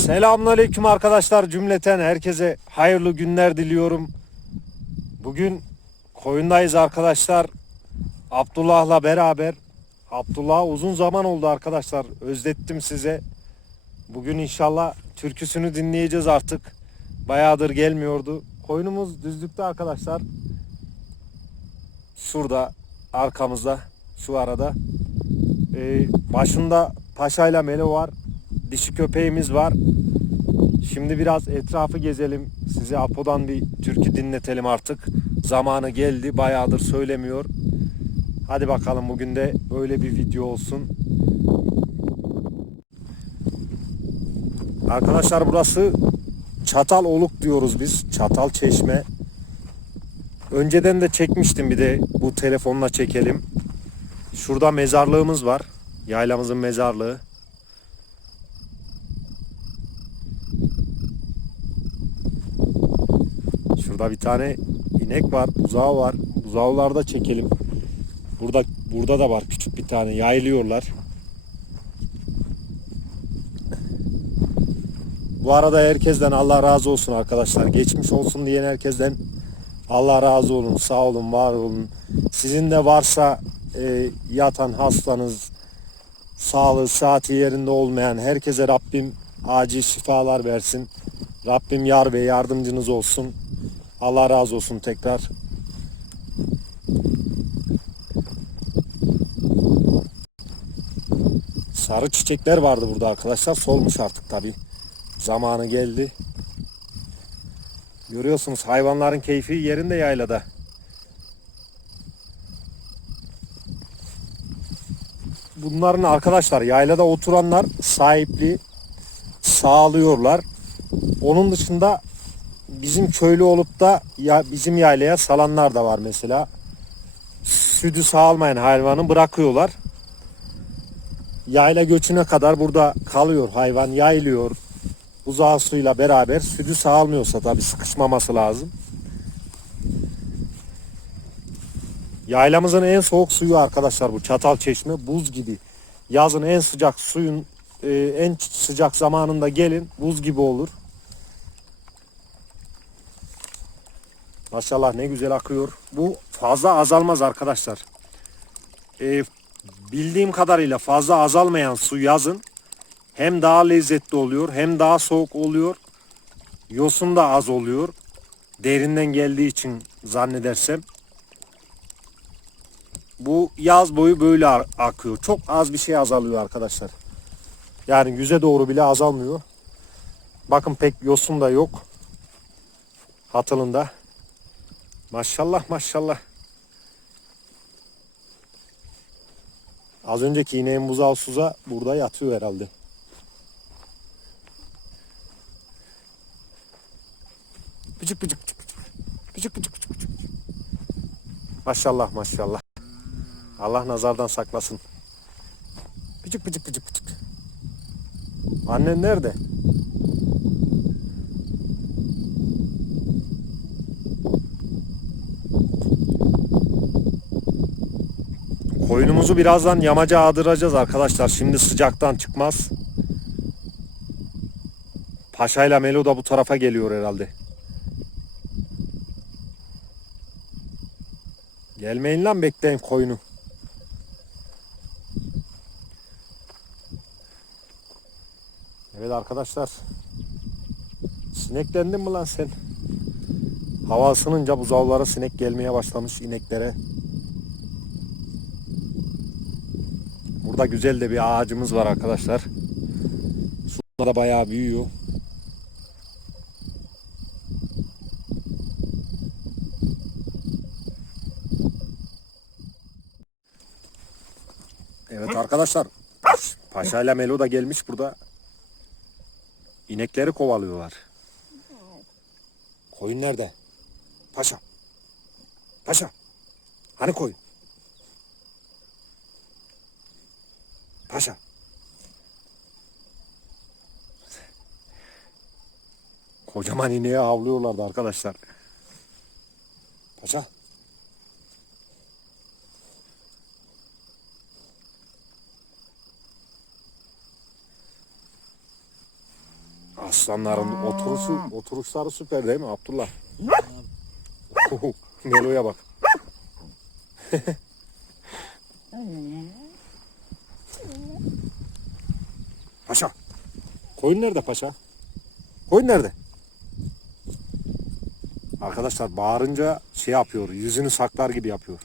Selamünaleyküm arkadaşlar cümleten herkese hayırlı günler diliyorum. Bugün koyundayız arkadaşlar. Abdullah'la beraber. Abdullah uzun zaman oldu arkadaşlar. Özlettim size. Bugün inşallah türküsünü dinleyeceğiz artık. Bayağıdır gelmiyordu. Koyunumuz düzlükte arkadaşlar. Şurada arkamızda şu arada. Ee, başında Paşa'yla Melo var. Dişi köpeğimiz var. Şimdi biraz etrafı gezelim. Size Apo'dan bir türkü dinletelim artık. Zamanı geldi. Bayağıdır söylemiyor. Hadi bakalım bugün de böyle bir video olsun. Arkadaşlar burası Çatal Oluk diyoruz biz. Çatal Çeşme. Önceden de çekmiştim bir de bu telefonla çekelim. Şurada mezarlığımız var. Yaylamızın mezarlığı. Şurada bir tane inek var, buzağı var. Buzağılarda çekelim. Burada burada da var küçük bir tane yaylıyorlar. Bu arada herkesten Allah razı olsun arkadaşlar. Geçmiş olsun diyen herkesten Allah razı olun. Sağ olun, var olun. Sizin de varsa e, yatan hastanız, sağlığı, saati yerinde olmayan herkese Rabbim acil şifalar versin. Rabbim yar ve yardımcınız olsun. Allah razı olsun tekrar. Sarı çiçekler vardı burada arkadaşlar. Solmuş artık tabi. Zamanı geldi. Görüyorsunuz hayvanların keyfi yerinde yaylada. Bunların arkadaşlar yaylada oturanlar sahipli sağlıyorlar. Onun dışında bizim köylü olup da ya bizim yaylaya salanlar da var mesela. Sütü sağalmayan hayvanı bırakıyorlar. Yayla göçüne kadar burada kalıyor hayvan, yaylıyor. Buzağı suyla beraber sütü sağalmıyorsa tabii sıkışmaması lazım. Yaylamızın en soğuk suyu arkadaşlar bu çatal çeşme buz gibi. Yazın en sıcak suyun e, en sıcak zamanında gelin buz gibi olur. Maşallah ne güzel akıyor. Bu fazla azalmaz arkadaşlar. Ee, bildiğim kadarıyla fazla azalmayan su yazın hem daha lezzetli oluyor hem daha soğuk oluyor. Yosun da az oluyor. Derinden geldiği için zannedersem. Bu yaz boyu böyle akıyor. Çok az bir şey azalıyor arkadaşlar. Yani yüze doğru bile azalmıyor. Bakın pek yosun da yok. Hatılında. Maşallah maşallah. Az önceki ineğin buzağı suza burada yatıyor herhalde. Bıcık bıcık bıcık bıcık. Bıcık bıcık bıcık. Maşallah maşallah. Allah nazardan saklasın. Bıcık bıcık bıcık bıcık. Annen nerede? Koyunumuzu birazdan yamaca ağdıracağız arkadaşlar. Şimdi sıcaktan çıkmaz. Paşa'yla Melo da bu tarafa geliyor herhalde. Gelmeyin lan bekleyin koyunu. Evet arkadaşlar. Sineklendin mi lan sen? Hava ısınınca buzağlara sinek gelmeye başlamış ineklere. Burada güzel de bir ağacımız var arkadaşlar. Şurada da bayağı büyüyor. Evet arkadaşlar. Paşa ile Melo da gelmiş burada. İnekleri kovalıyorlar. Koyun nerede? Paşa. Paşa. Hani koyun? Paşa. Kocaman ineği avlıyorlardı arkadaşlar. Paşa. Aslanların oturuşu, oturuşları süper değil mi Abdullah? Melo'ya bak. Paşa. Koyun nerede paşa? Koyun nerede? Arkadaşlar bağırınca şey yapıyor, yüzünü saklar gibi yapıyor.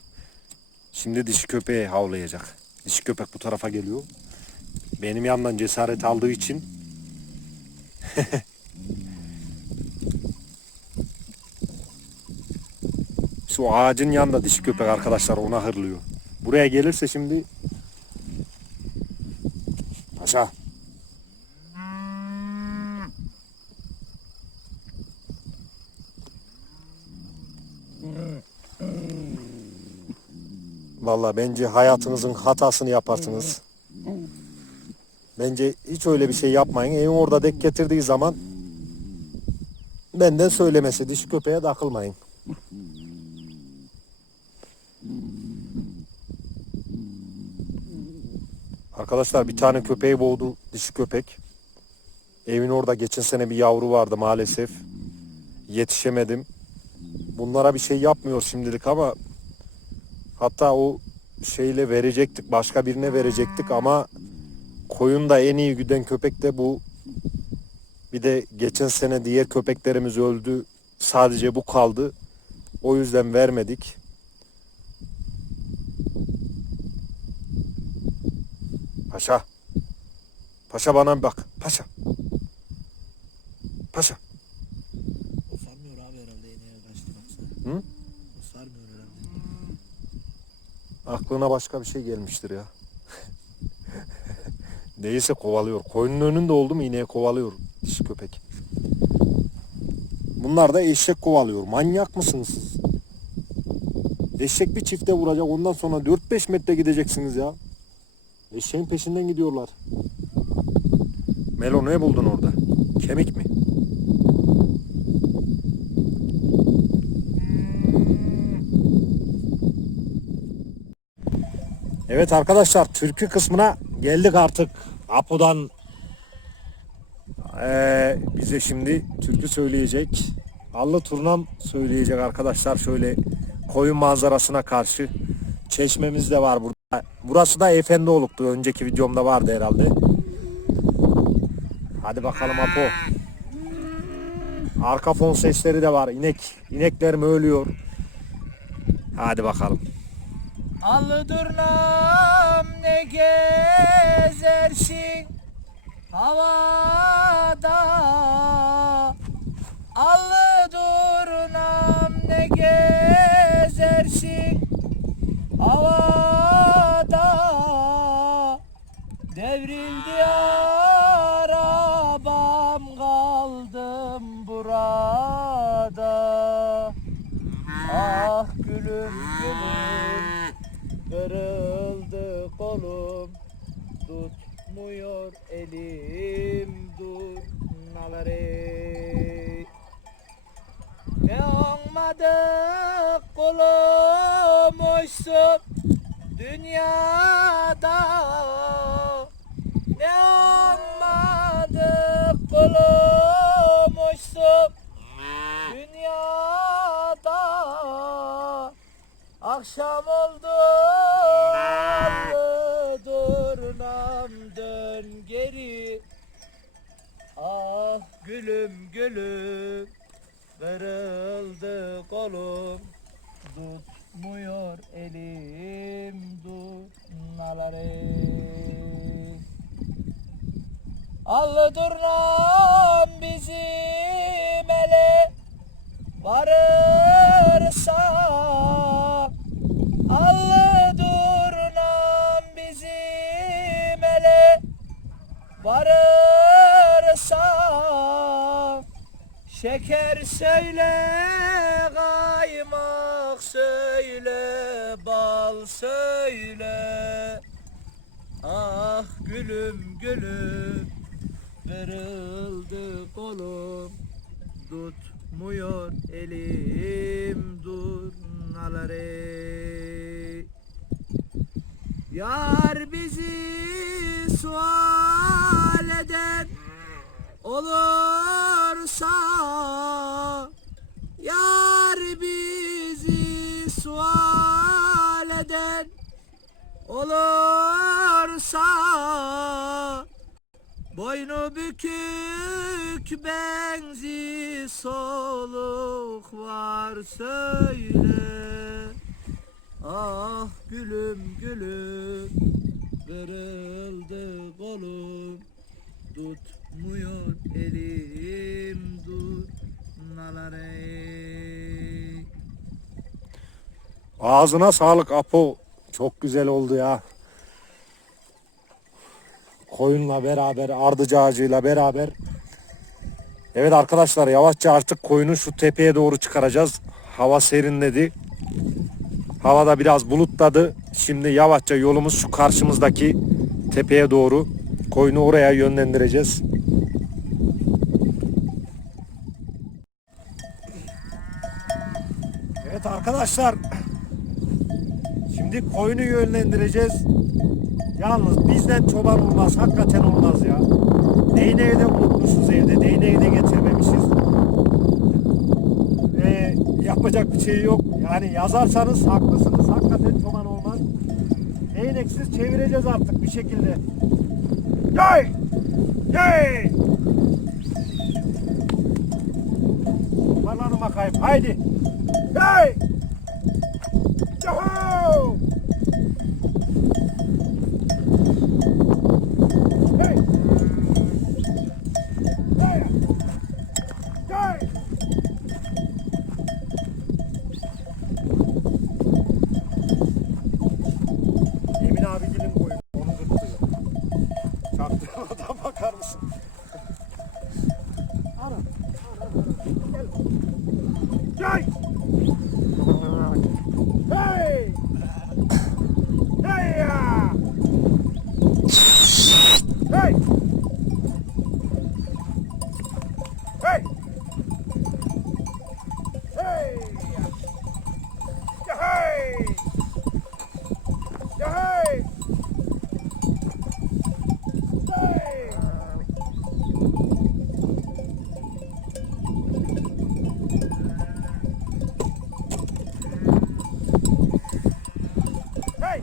Şimdi dişi köpeği havlayacak. Dişi köpek bu tarafa geliyor. Benim yandan cesaret aldığı için Şu ağacın yanında dişi köpek arkadaşlar ona hırlıyor. Buraya gelirse şimdi Paşa. Vallahi bence hayatınızın hatasını yaparsınız. Bence hiç öyle bir şey yapmayın. Evin orada dek getirdiği zaman benden söylemesi dişi köpeğe takılmayın. Arkadaşlar bir tane köpeği boğdu dişi köpek. Evin orada geçen sene bir yavru vardı maalesef. Yetişemedim. Bunlara bir şey yapmıyor şimdilik ama hatta o şeyle verecektik. Başka birine verecektik ama koyun da en iyi güden köpek de bu. Bir de geçen sene diğer köpeklerimiz öldü. Sadece bu kaldı. O yüzden vermedik. Paşa. Paşa bana bak. Paşa. Paşa. O sarmıyor abi herhalde ineğe kaçtı baksana. Hı? O sarmıyor herhalde. Aklına başka bir şey gelmiştir ya. Neyse kovalıyor. Koyunun önünde oldu mu ineği kovalıyor dişi köpek. Bunlar da eşek kovalıyor. Manyak mısınız siz? Eşek bir çifte vuracak ondan sonra 4-5 metre gideceksiniz ya. Eşeğin peşinden gidiyorlar. Melo ne buldun orada? Kemik mi? Evet arkadaşlar türkü kısmına geldik artık. Apo'dan eee, bize şimdi türkü söyleyecek. Allı turnam söyleyecek arkadaşlar şöyle koyun manzarasına karşı. Çeşmemiz de var burada. Burası da Efendioluk'tu. Önceki videomda vardı herhalde. Hadi bakalım Apo. Arka fon sesleri de var. İnek, inekler mi ölüyor? Hadi bakalım. Allı durnam ne gezersin? Havada. Allı durnam ne gezersin? Havada Kırıldı kolum Tutmuyor elim dur naları Ne olmadı kolum uçsun dünyada? Ne olmadı kolum uçsun dünyada? Akşam oldu gülüm gülüm. Kırıldı kolum. Tutmuyor elim durnaları. Allı durnam bizim ele varırsa Allı durnam bizim ele varırsa Şeker söyle kaymak söyle bal söyle. Ah gülüm gülüm kırıldı kolum. Tutmuyor elim durnaları. Yar bizi sual eden olursa Yar bizi sual eden olursa Boynu bükük benzi soluk var söyle. Ah gülüm gülüm kırıldı kolum tut Tutmuyor elim dur nalarey Ağzına sağlık Apo. Çok güzel oldu ya. Koyunla beraber, ardıcı ağacıyla beraber. Evet arkadaşlar yavaşça artık koyunu şu tepeye doğru çıkaracağız. Hava serinledi. Havada biraz bulutladı. Şimdi yavaşça yolumuz şu karşımızdaki tepeye doğru. Koyunu oraya yönlendireceğiz. Evet arkadaşlar. Şimdi koyunu yönlendireceğiz. Yalnız bizden çoban olmaz. Hakikaten olmaz ya. Değneği de unutmuşuz evde. Değneği de getirmemişiz. Ve yapacak bir şey yok. Yani yazarsanız haklısınız. Hakikaten çoban olmaz. Değneksiz çevireceğiz artık bir şekilde. Yay! Yay! Parlanın bakayım. Haydi. Yay! Yahoo! Hey! Hey! Hey! Emin abi gelin koyun. Onu kırpıyor. Çaktırmadan bakar mısın? Ana. Ana. ana. Gel. Gel. Hey! Hey ya! Hey! Hey! Hey! Ya hey! Ya hey! Hey! Hey!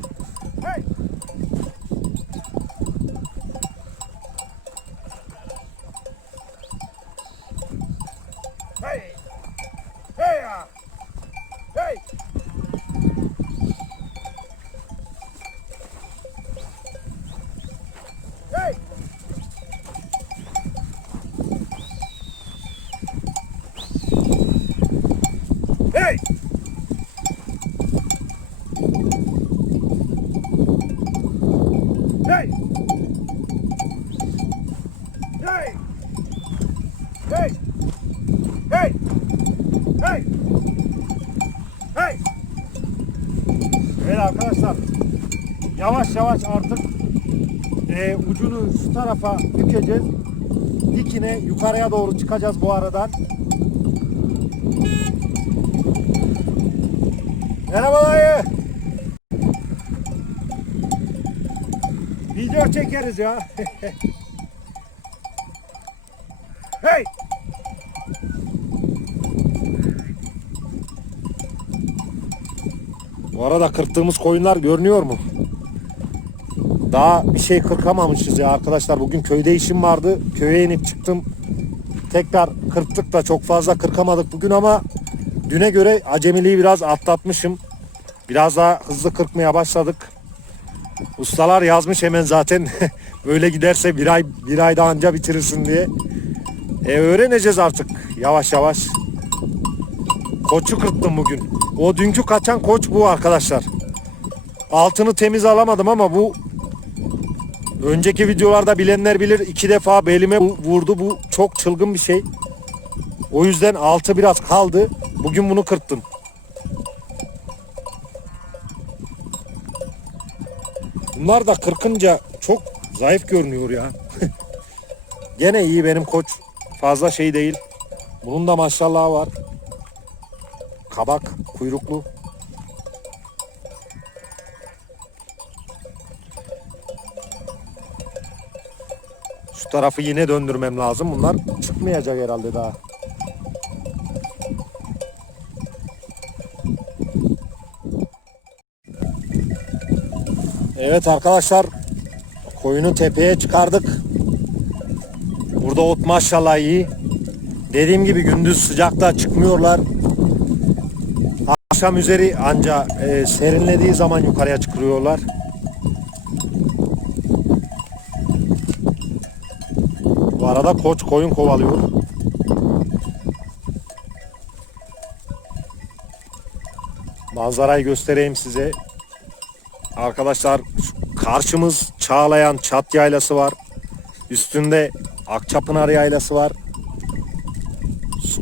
Hey! Hey! Hey! ya! Hey! Hey! Hey! Hey! Hey! Hey! Hey! Hey! Hey! Evet arkadaşlar yavaş yavaş artık e, ucunu şu tarafa bükeceğiz. Dikine yukarıya doğru çıkacağız bu aradan. Merhaba dayı. Video çekeriz ya. hey! Bu arada kırktığımız koyunlar görünüyor mu? Daha bir şey kırkamamışız ya arkadaşlar. Bugün köyde işim vardı. Köye inip çıktım. Tekrar kırptık da çok fazla kırkamadık bugün ama düne göre acemiliği biraz atlatmışım. Biraz daha hızlı kırpmaya başladık. Ustalar yazmış hemen zaten böyle giderse bir ay bir ayda anca bitirirsin diye. E öğreneceğiz artık yavaş yavaş. Koçu kırptım bugün. O dünkü kaçan koç bu arkadaşlar. Altını temiz alamadım ama bu önceki videolarda bilenler bilir iki defa belime vurdu. Bu çok çılgın bir şey. O yüzden altı biraz kaldı. Bugün bunu kırptım. Bunlar da kırkınca çok zayıf görünüyor ya. Gene iyi benim koç. Fazla şey değil. Bunun da maşallahı var. Kabak, kuyruklu. Şu tarafı yine döndürmem lazım. Bunlar çıkmayacak herhalde daha. Evet arkadaşlar koyunu tepeye çıkardık. Burada ot maşallah iyi. Dediğim gibi gündüz sıcakta çıkmıyorlar. Akşam üzeri anca e, serinlediği zaman yukarıya çıkıyorlar. Bu arada koç koyun kovalıyor. Manzarayı göstereyim size. Arkadaşlar karşımız Çağlayan Çat Yaylası var. Üstünde Akçapınar Yaylası var.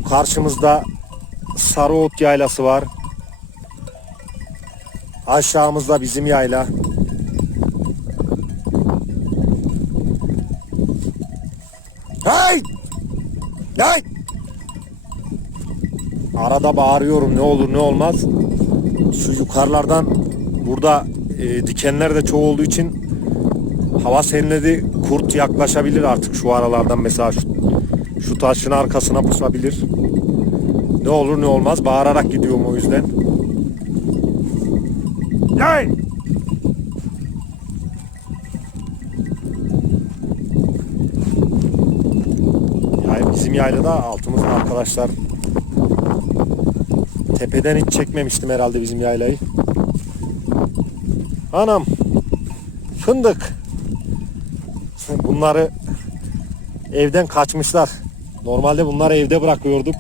Karşımızda Sarıot Yaylası var. Aşağımızda bizim yayla. Hey! Hey! Arada bağırıyorum ne olur ne olmaz. Şu yukarılardan burada e, dikenler de çoğu olduğu için hava serinledi. Kurt yaklaşabilir artık şu aralardan mesela şu, şu taşın arkasına pusabilir. Ne olur ne olmaz bağırarak gidiyorum o yüzden. Hey! Yani bizim yaylada altımızda arkadaşlar tepeden hiç çekmemiştim herhalde bizim yaylayı. Anam fındık. Bunları evden kaçmışlar. Normalde bunları evde bırakıyorduk.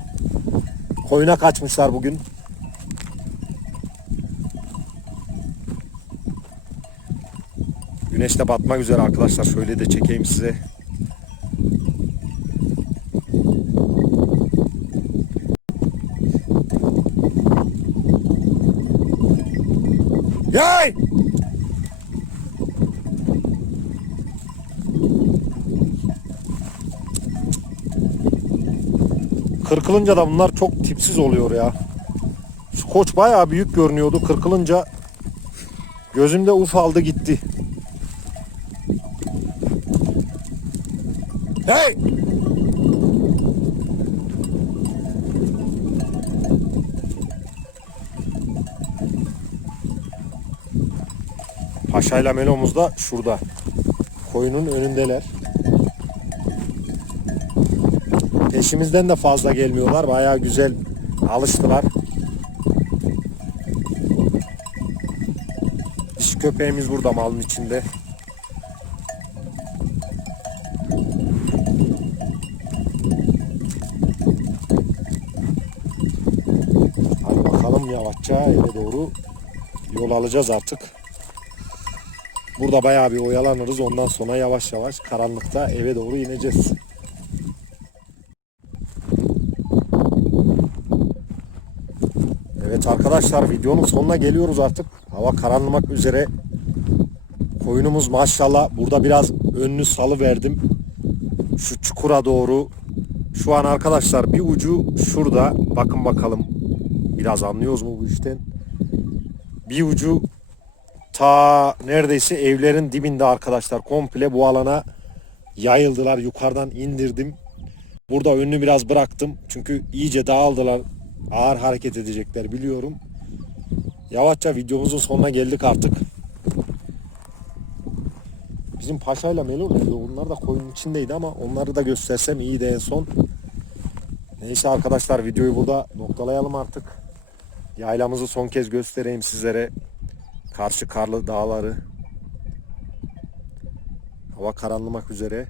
Koyuna kaçmışlar bugün. Güneş de batmak üzere arkadaşlar. Şöyle de çekeyim size. Yay! Kırkılınca da bunlar çok tipsiz oluyor ya. Koç bayağı büyük görünüyordu. Kırkılınca gözümde uf aldı gitti. Hey! Paşayla Melomuz da şurada. Koyunun önündeler. Peşimizden de fazla gelmiyorlar. Bayağı güzel alıştılar. Dişi köpeğimiz burada malın içinde. Hadi bakalım yavaşça eve doğru yol alacağız artık. Burada bayağı bir oyalanırız. Ondan sonra yavaş yavaş karanlıkta eve doğru ineceğiz. Evet arkadaşlar videonun sonuna geliyoruz artık. Hava karanlamak üzere. Koyunumuz maşallah burada biraz önünü salı verdim. Şu çukura doğru. Şu an arkadaşlar bir ucu şurada. Bakın bakalım. Biraz anlıyoruz mu bu işten? Bir ucu ta neredeyse evlerin dibinde arkadaşlar. Komple bu alana yayıldılar. Yukarıdan indirdim. Burada önünü biraz bıraktım. Çünkü iyice dağıldılar. Ağır hareket edecekler biliyorum. Yavaşça videomuzun sonuna geldik artık. Bizim Paşa'yla Melo nerede? Onlar da koyunun içindeydi ama onları da göstersem iyiydi en son. Neyse arkadaşlar videoyu burada noktalayalım artık. Yaylamızı son kez göstereyim sizlere. Karşı karlı dağları. Hava karanlamak üzere.